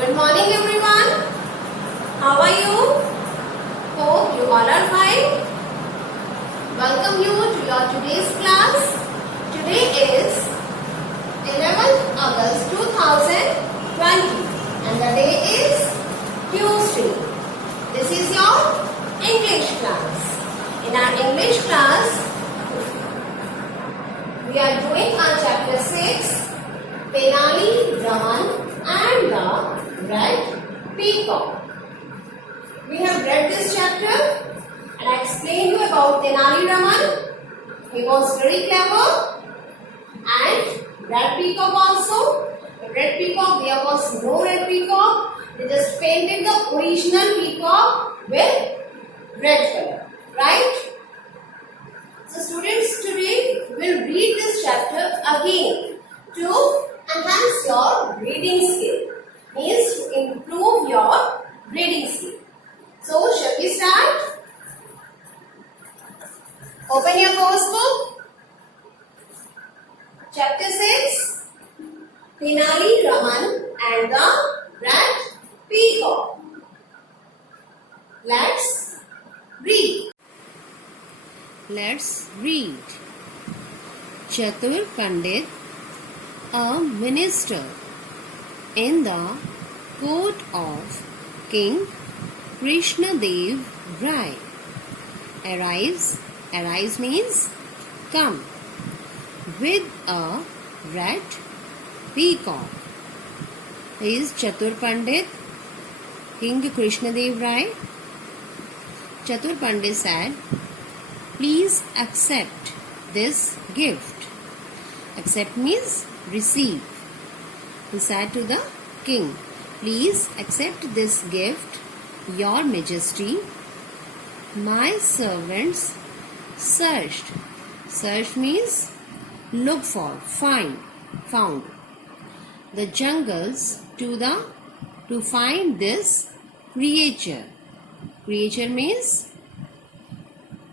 Good morning everyone. How are you? Hope you all are fine. Welcome you to your today's class. Today is 11th August 2020 and the day is Tuesday. This is your English class. In our English class, we are doing our chapter 6, Tenali Raman and the Red Peacock. We have read this chapter and I explained you about Tenali Raman. He was very clever, and Red Peacock also. The Red Peacock, there was no Red Peacock. They just painted the original peacock with red color, right? So students, today we will read this chapter again to enhance your reading skill. Means to improve your reading skill. So shall we start? Open your course book. Chapter 6, Tenali Raman and the Red Peacock. Let's read. Let's read. Chatur Pandit, a minister in the court of King Krishnadev Rai, arrives means come, with a red peacock. Is Chatur Pandit King Krishnadev Rai? Chatur Pandit said, please accept this gift. Accept means receive. He said to the king, please accept this gift, your majesty. My servants searched. Searched means look for, find, found. The jungles to find this creature. Creature means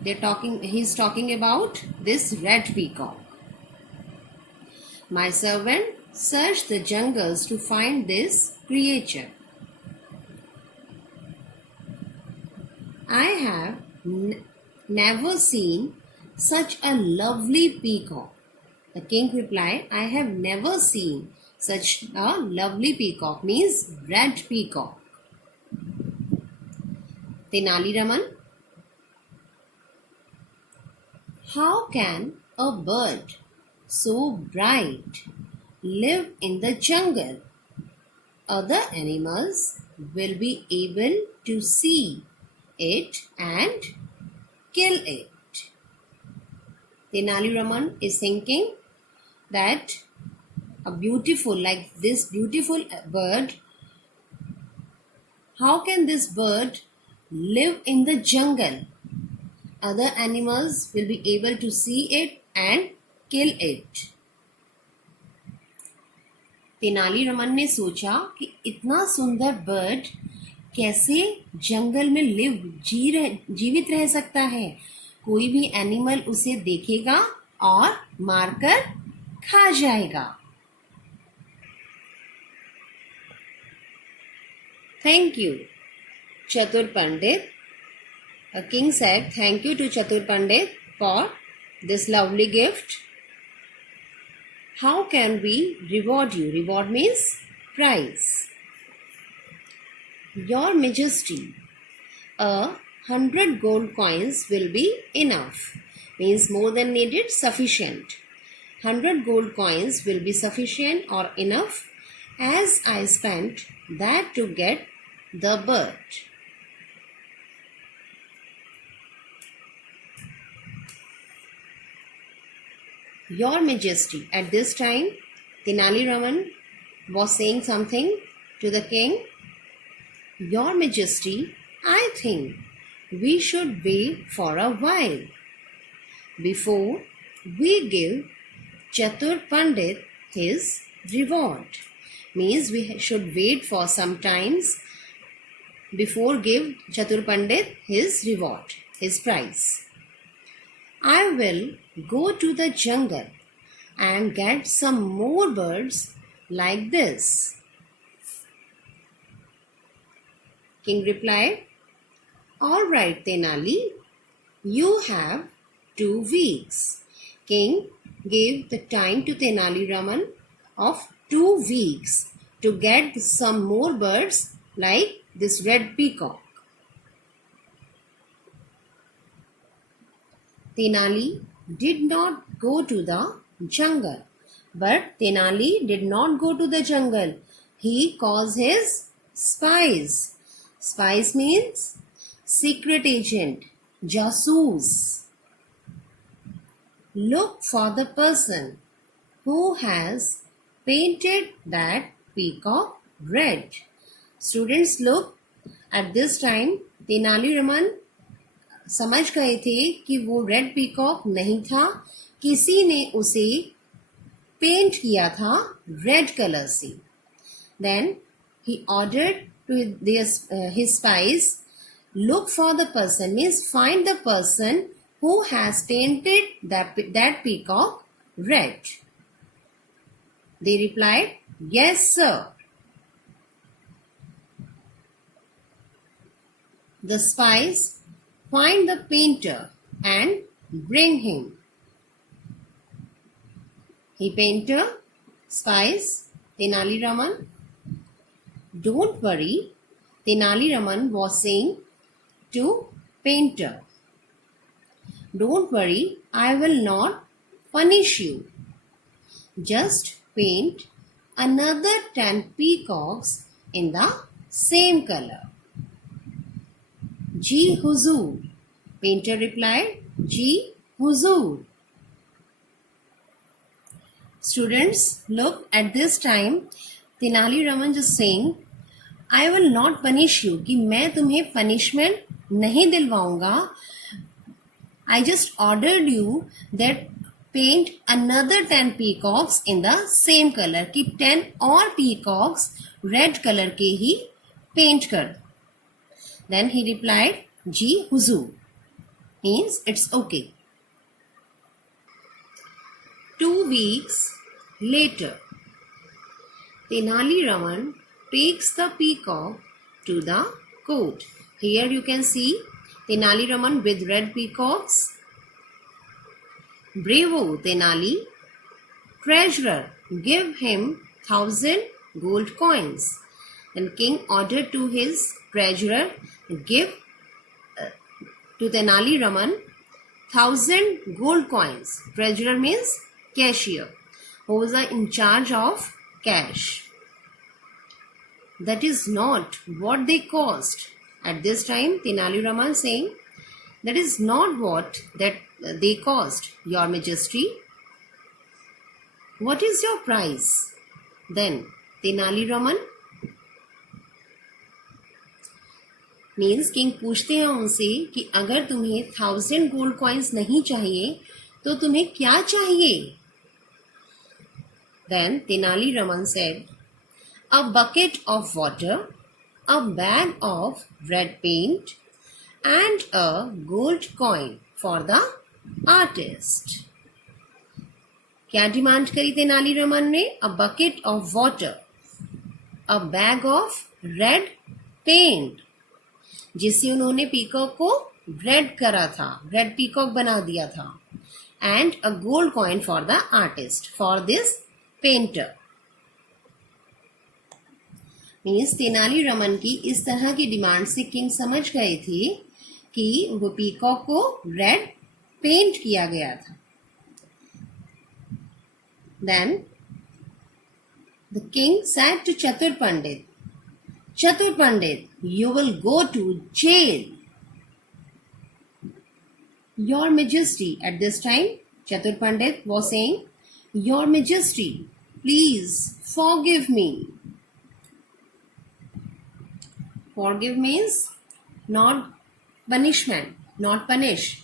he's talking about this red peacock. My servant searched the jungles to find this creature. I have never seen such a lovely peacock. The king replied, I have never seen such a lovely peacock, means red peacock. Tenali Raman, how can a bird so bright live in the jungle? Other animals will be able to see it and kill it. Tenali Raman is thinking that this beautiful bird, how can this bird live in the jungle? Other animals will be able to see it and kill it. Tenali Raman ने सोचा कि इतना सुंदर bird कैसे जंगल में जीवित रह सकता है. कोई भी एनिमल उसे देखेगा और मारकर खा जाएगा. Thank you, Chatur Pandit. A king said, thank you to Chatur Pandit for this lovely gift. How can we reward you? Reward means prize. Your Majesty, 100 gold coins will be enough. Means more than needed, sufficient. 100 gold coins will be sufficient or enough, as I spent that to get the bird. Your Majesty, at this time, Tenali Raman was saying something to the king. Your Majesty, I think we should wait for a while before we give Chatur Pandit his reward. Means we should wait for some times before give Chatur Pandit his reward, his prize. I will go to the jungle and get some more birds like this. King replied, "All right, Tenali, you have 2 weeks." King gave the time to Tenali Raman of 2 weeks to get some more birds like this red peacock. Tenali did not go to the jungle. But Tenali did not go to the jungle. He calls his spies. Spies means secret agent, jasoos. Look for the person who has painted that peacock red. Students, look, at this time Tenali Raman समझ गए थे कि वो red peacock नहीं था, किसी ने उसे पेंट किया था रेड कलर से. Then he ordered to his spies, look for the person, means find the person who has painted that peacock red. They replied, yes sir. The spies find the painter and bring him. He painter, spies, Tenali Raman. Don't worry, Tenali Raman was saying to painter. Don't worry, I will not punish you. Just paint another 10 peacocks in the same color. Ji Huzur. Painter replied, Ji Huzur. Students, look, at this time Tenali Raman just saying, I will not punish you, कि मैं तुम्हें punishment नहीं दिलवाऊंगा. I just ordered you that paint another 10 peacocks in the same color, कि 10 और peacocks red color के ही paint कर. Then he replied, Ji Huzur, means it's okay. 2 weeks later, Tenali Raman takes the peacock to the court. Here you can see Tenali Raman with red peacocks. Bravo Tenali, treasurer, give him 1,000 gold coins. Then king ordered to his treasurer, give to Tenali Raman 1,000 gold coins. Treasurer means cashier, who was in charge of cash. That is not what they cost. At this time, Tenali Raman saying, that is not what that they cost, Your Majesty. What is your price? Then Tenali Raman means king पूछते हैं उनसे कि अगर तुम्हें 1,000 gold coins नहीं चाहिए तो तुम्हें क्या चाहिए. Then Tenali Raman said, a bucket of water, a bag of red paint and a gold coin for the artist. क्या डिमांड करी तेनाली रमन ने? a bucket of water, a bag of red paint, जिससे उन्होंने पीकॉक को red करा था, red peacock बना दिया था, and a gold coin for the artist, for this painter. Means Tenali Raman की इस तरह की डिमांड से किंग समझ गए थे कि वो पीकॉक को रेड पेंट किया गया था. Then the king said to Chatur Pandit, Chatur Pandit, you will go to jail. Your Majesty, at this time, Chatur Pandit was saying, Your Majesty, please forgive me. Forgive means not punishment, not punish.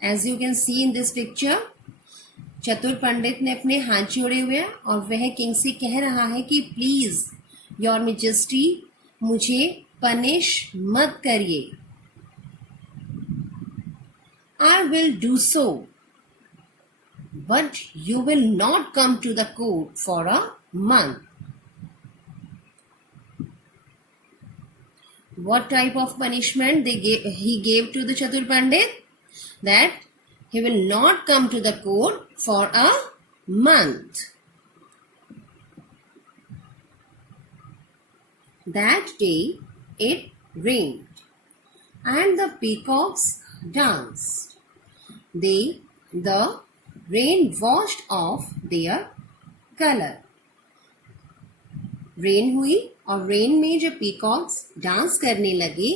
As you can see in this picture, चतुर पंडित ने अपने हाथ जोड़े हुए हैं और वह king से कह रहा है कि प्लीज योर मेजेस्टी मुझे पनिश मत करिए. I will do so but you will not come to the court for a month. What type of punishment he gave to the Chatur Pandit? That he will not come to the court for a month. That day it rained and the peacocks danced. The rain washed off their color. Rain हुई और rain में जब peacocks dance करने लगे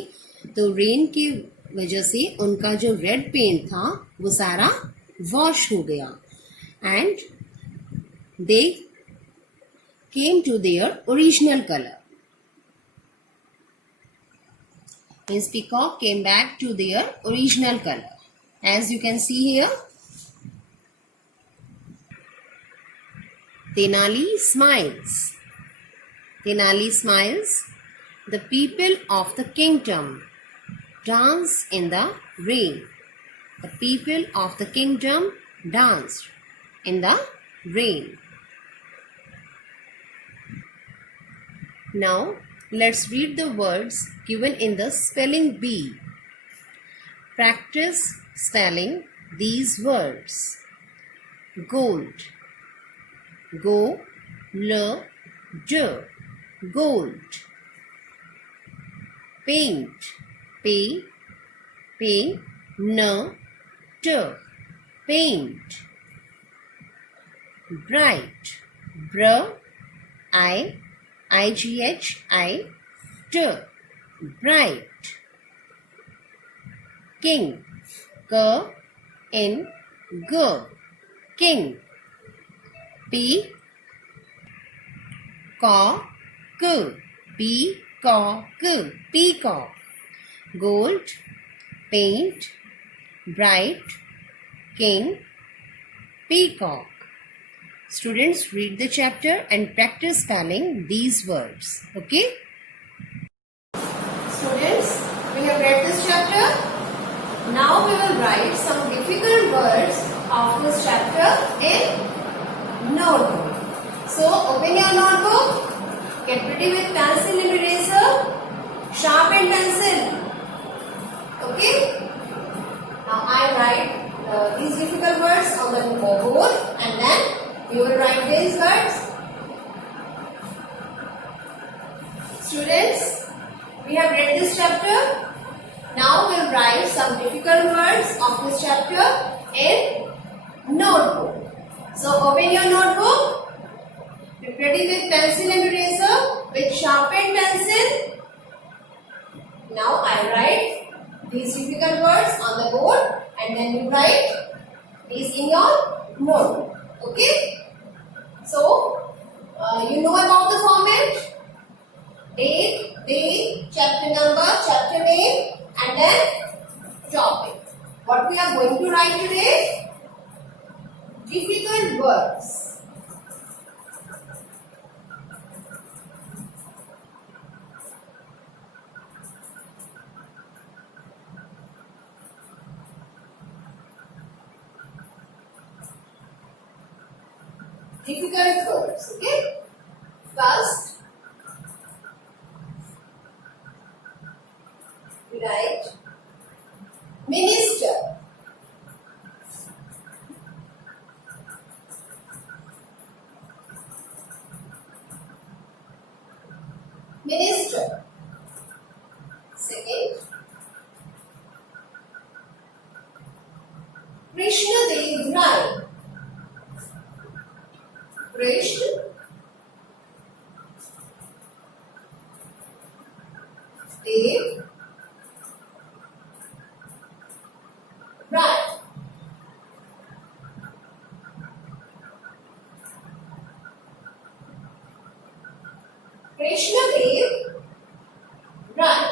तो rain की वजह से उनका जो रेड पेंट था वो सारा वॉश हो गया and they came to their original colour. His peacock came back to their original color. As you can see here, Tenali smiles. Tenali smiles. The people of the kingdom dance in the rain. The people of the kingdom danced in the rain. Now, let's read the words given in the spelling bee. Practice spelling these words. Gold. Go-l-d. Gold. Paint. P-n-t. Paint. Bright. Br-I-G-H-I-T. Bright. King. K-in-g. King. Peacock. Peacock. Peacock. Gold. Paint. Bright. King. Peacock. Students, read the chapter and practice spelling these words. Okay? Students, we have read this chapter. Now we will write some difficult words of this chapter in notebook. So, open your notebook. Get ready with pencil and eraser. Sharpen pencil. Okay? Now I write these difficult words on the board and then you will write these words. Students, we have read this chapter. Now we will write some difficult words of this chapter in notebook. So open your notebook. Get ready with pencil and eraser with sharpened pencil. Now I write these difficult words on the board and then you write these in your notebook. Okay? So, you know about the format. Date, day, chapter number, chapter name and then topic. What we are going to write today? Difficult words. Difficult words, okay? First, we write minister. Minister. Second, Krishna Dev Rai. Krishna Dev Rai. Krishna Dev Rai.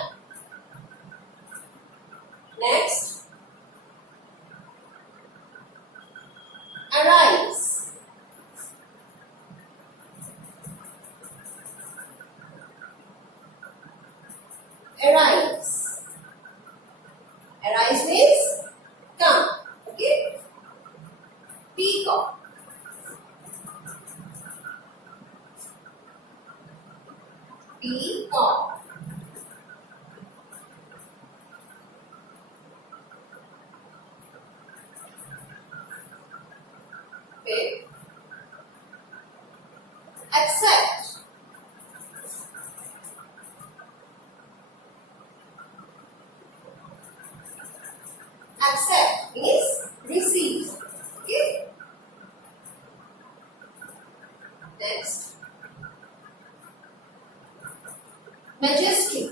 Next, arise. Arise. Arise means come. Okay? Peacock. Peacock. majesty,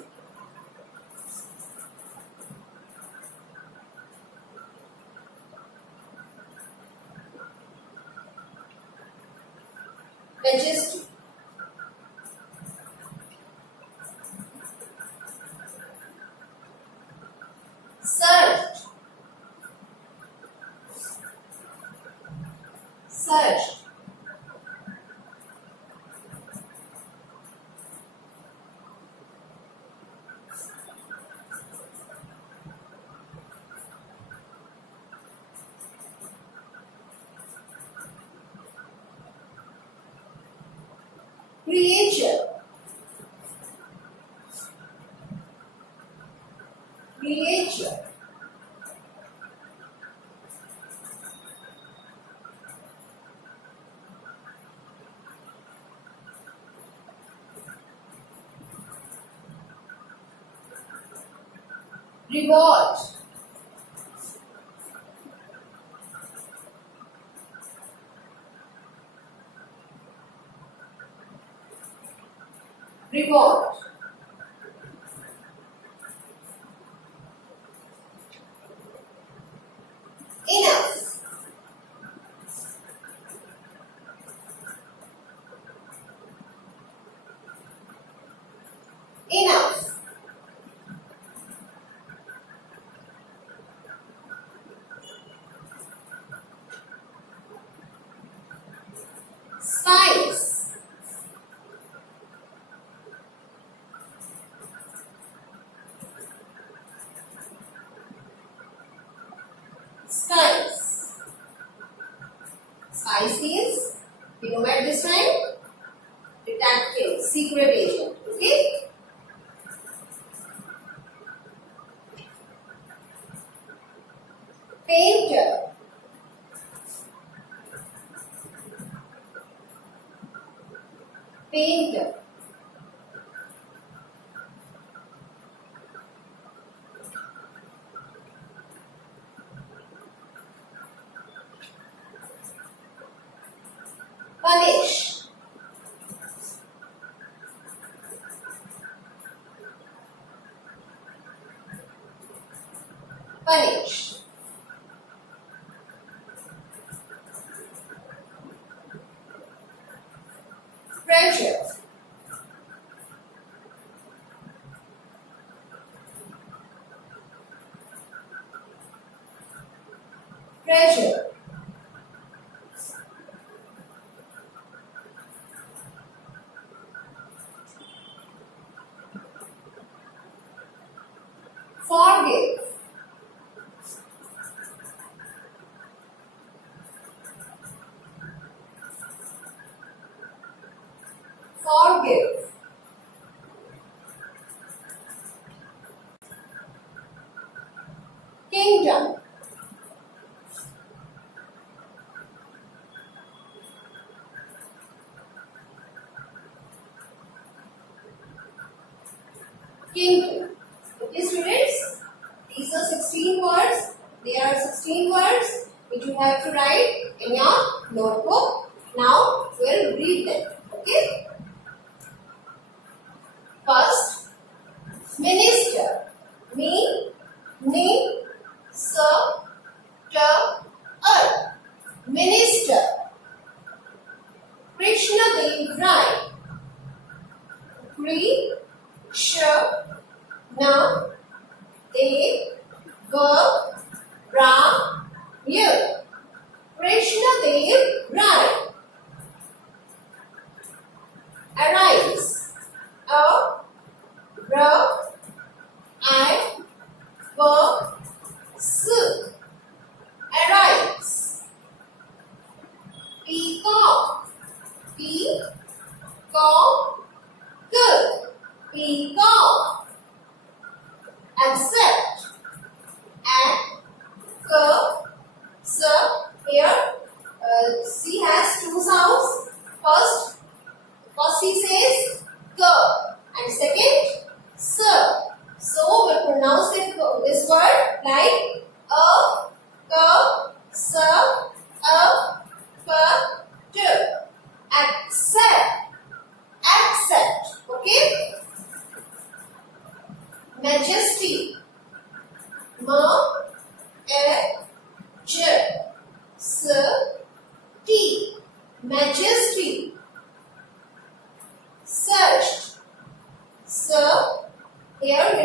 majesty, surge, surge, creature, creature, reward, reward, enough, enough, spice, spice, spice is, you know at this time, detective, secret agent, okay? Painter, painter, punish, punish, pressure, pressure, forgive, forgive, kingdom, kingdom. Okay, students, these are 16 words. There are 16 words which you have to write in your notebook. Now, we'll read them. Okay. First, minister. Me, sir, minister. Krishna Dev Rai. Na, De, Ga, Ra, Y. Krishna Dev Rai. Arise. A, R, I, V, S. Arise. Peacock. P, cock, G. Peacock. Accept. Here, C has two sounds. First C says G and second S. So we pronounce this word like A, K, S, A, K, T. Accept. Accept. Okay.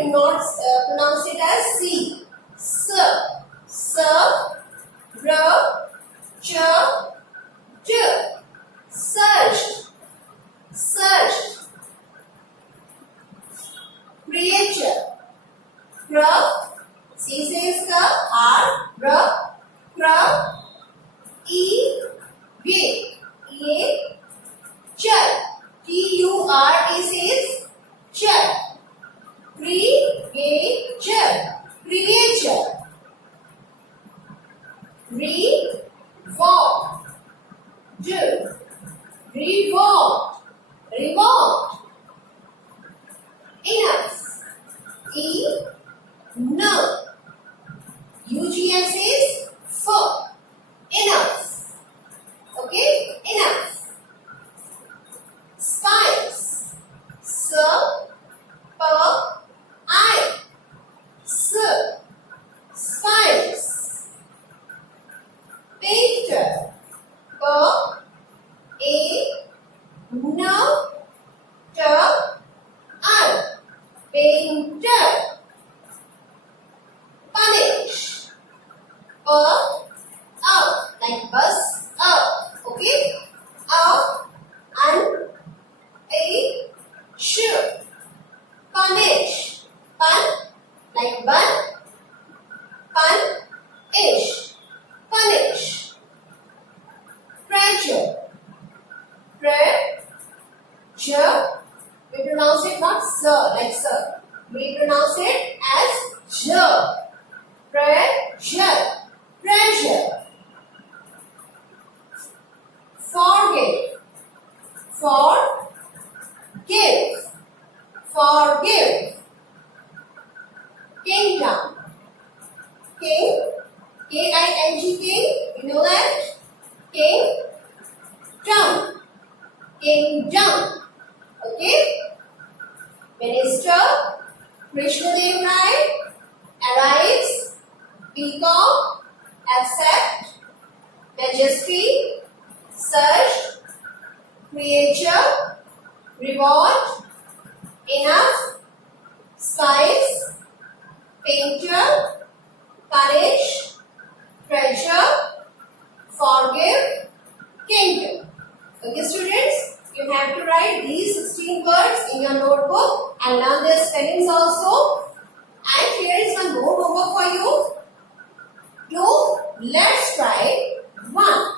will not pronounce it as C. S, R, Ch, J. Searched, searched. Creature. Cr, C says ka, R, R, cr, E, G, E, chur. T-U-R-A says chur. Creature, creature. Revolve, revolve, revolve. Enough. Enough. UGS is full. Enough. Okay? Enough. Spice. I. Spice. Painter. Painter. Punish. Like bus. Okay. Punish. Like bun. Punish. Punish. Pressure. We pronounce it not sir, like sir. We pronounce it as j. Pressure. Forgive. Forgive. Kingdom. King, you know that? Kingdom. Okay? Minister, Krishna Dev Rai, arrives, peacock, accept, majesty, search, creature, reward, enough, spice, painter, punish, treasure, forgive, kingdom. Okay, students? You have to write these 16 words in your notebook and learn their spellings also. And here is one more homework for you. Let's try 1.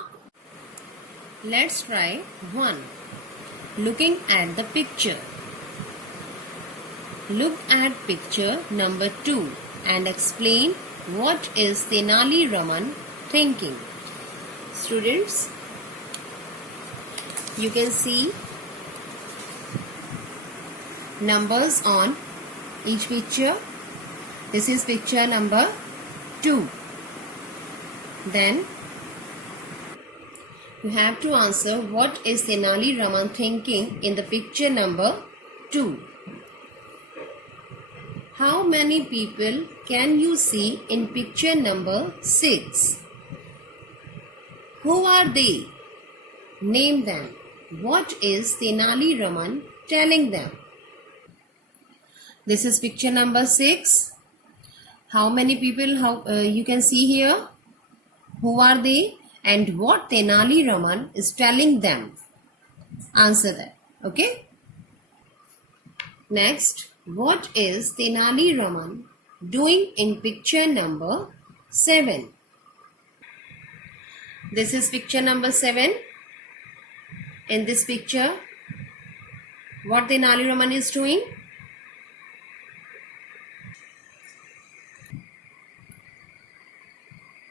Let's try 1. Looking at the picture. Look at picture number 2 and explain what is Tenali Raman thinking. Students, you can see numbers on each picture. This is picture number 2. Then you have to answer what is Tenali Raman thinking in the picture number 2. How many people can you see in picture number 6? Who are they? Name them. What is Tenali Raman telling them? This is picture number 6. How many people you can see here? Who are they? And what Tenali Raman is telling them? Answer that. Okay? Next, what is Tenali Raman doing in picture number 7? This is picture number 7. In this picture, what Tenali Raman is doing?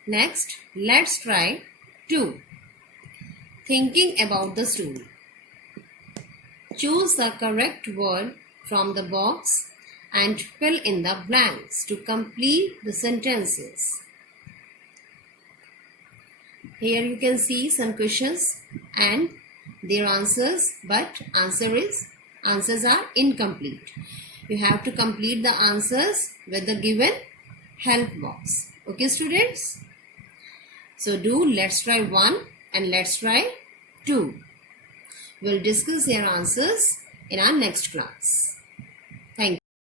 Next, let's try 2. Thinking about the story. Choose the correct word from the box and fill in the blanks to complete the sentences. Here you can see some questions and their answers, but answers are incomplete. You have to complete the answers with the given help box. Okay, students? So let's try 1 and let's try 2. We'll discuss their answers in our next class.